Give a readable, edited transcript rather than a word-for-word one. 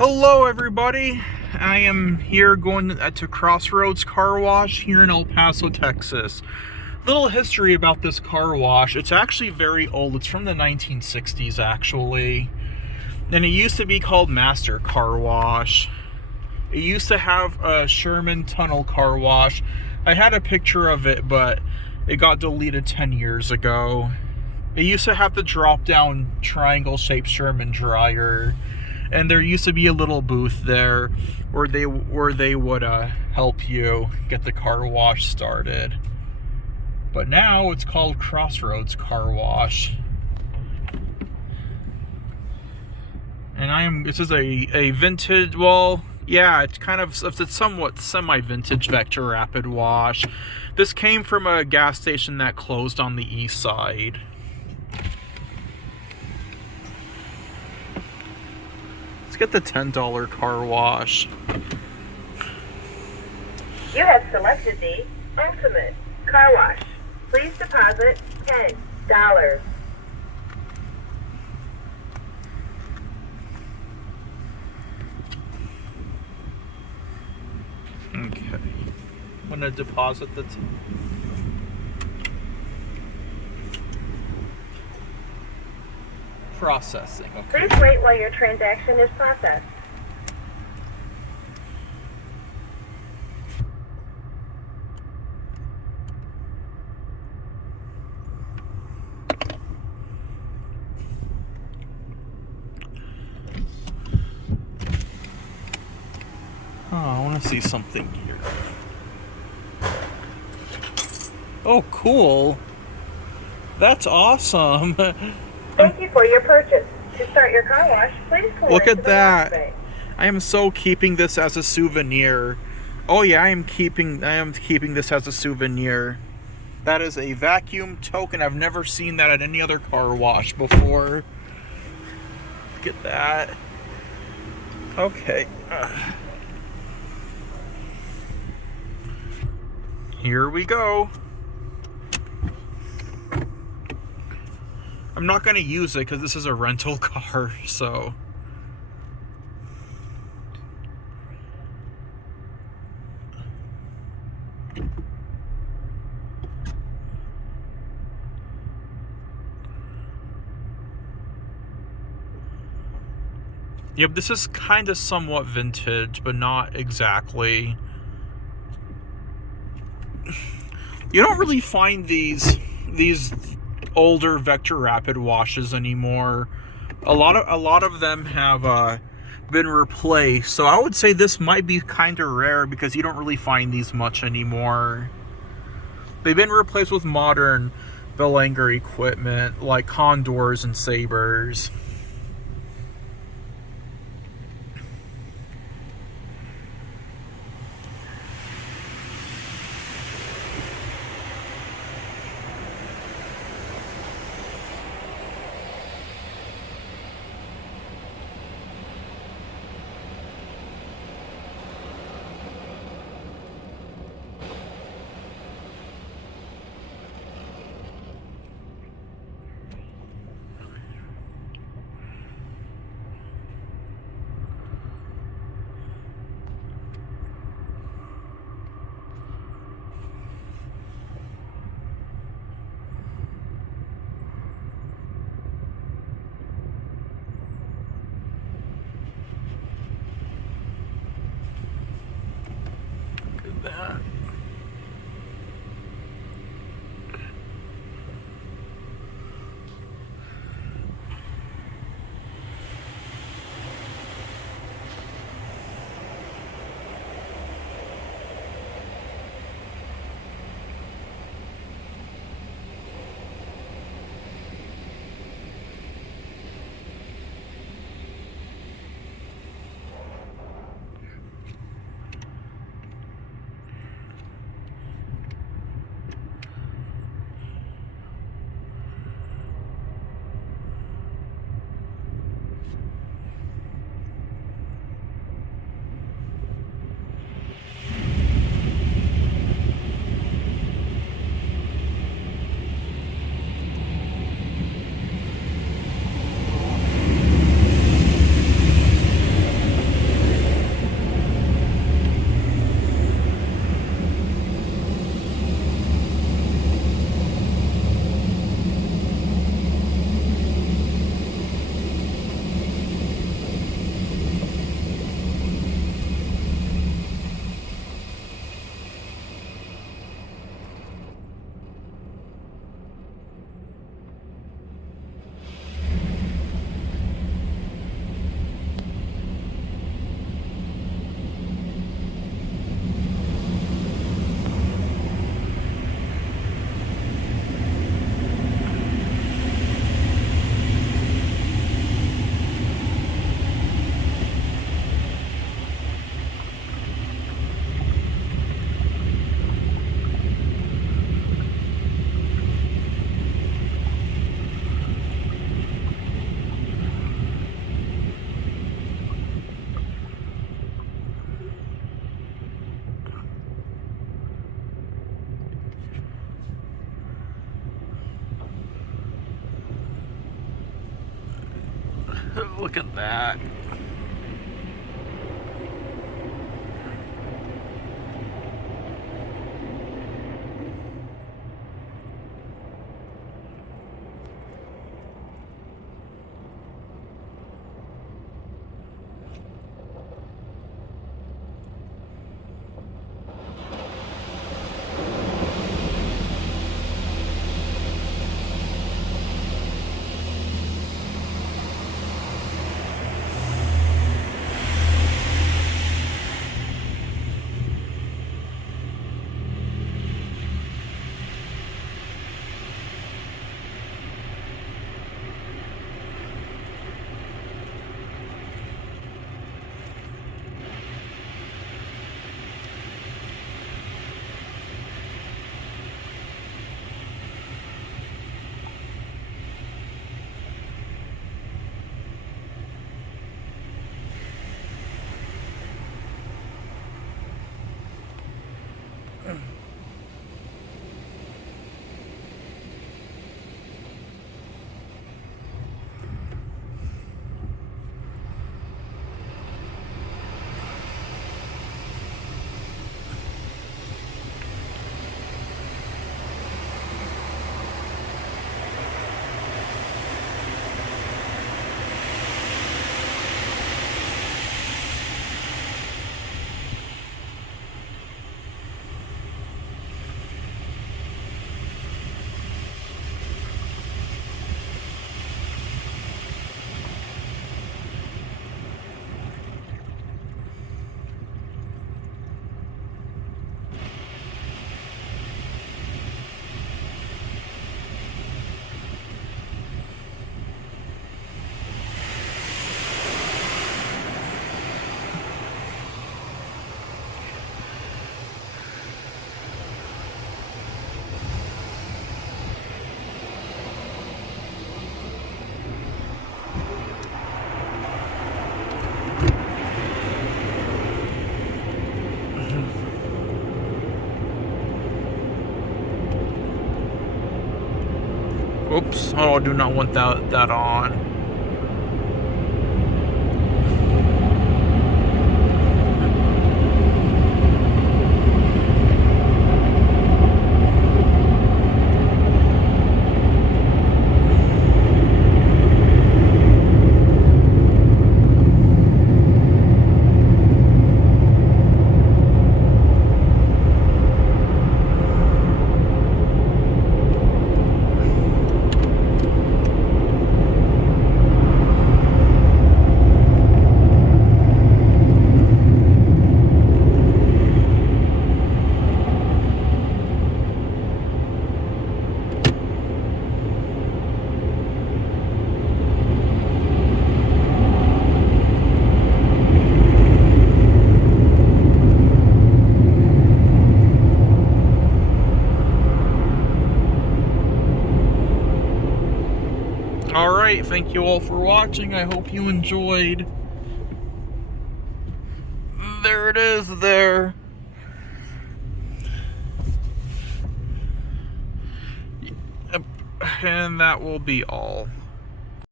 Hello everybody, I am here going to Crossroads Car Wash here in El Paso, Texas. Little history about this car wash. It's actually very old. It's from the 1960s actually. And it used to be called Master Car Wash. It used to have a Sherman Tunnel car wash. I had a picture of it, but it got deleted 10 years ago. It used to have the drop-down triangle-shaped Sherman Dryer. And there used to be a little booth there where they would help you get the car wash started. But now it's called Crossroads Car Wash. And this is a vintage, well, yeah, it's somewhat semi-vintage Vector Rapid Wash. This came from a gas station that closed on the east side. Get the $10 car wash. You have selected the Ultimate Car Wash. Please deposit $10. Okay. I'm gonna deposit the processing. Okay. Please wait while your transaction is processed. Oh, I want to see something here. Oh, cool. That's awesome. Thank you for your purchase. To start your car wash, please pull Look into at the that. wash bay. I am so keeping this as a souvenir. Oh yeah, I am keeping this as a souvenir. That is a vacuum token. I've never seen that at any other car wash before. Look at that. Okay. Here we go. I'm not going to use it because this is a rental car, so. Yep, this is kind of somewhat vintage, but not exactly. You don't really find these older Vector Rapid washes anymore. A lot of them have been replaced, so I would say this might be kind of rare because you don't really find these much anymore. They've been replaced with modern Belanger equipment like Condors and Sabres. Look at that. Oops, oh, I do not want that on. Alright, thank you all for watching. I hope you enjoyed. There it is there. And that will be all.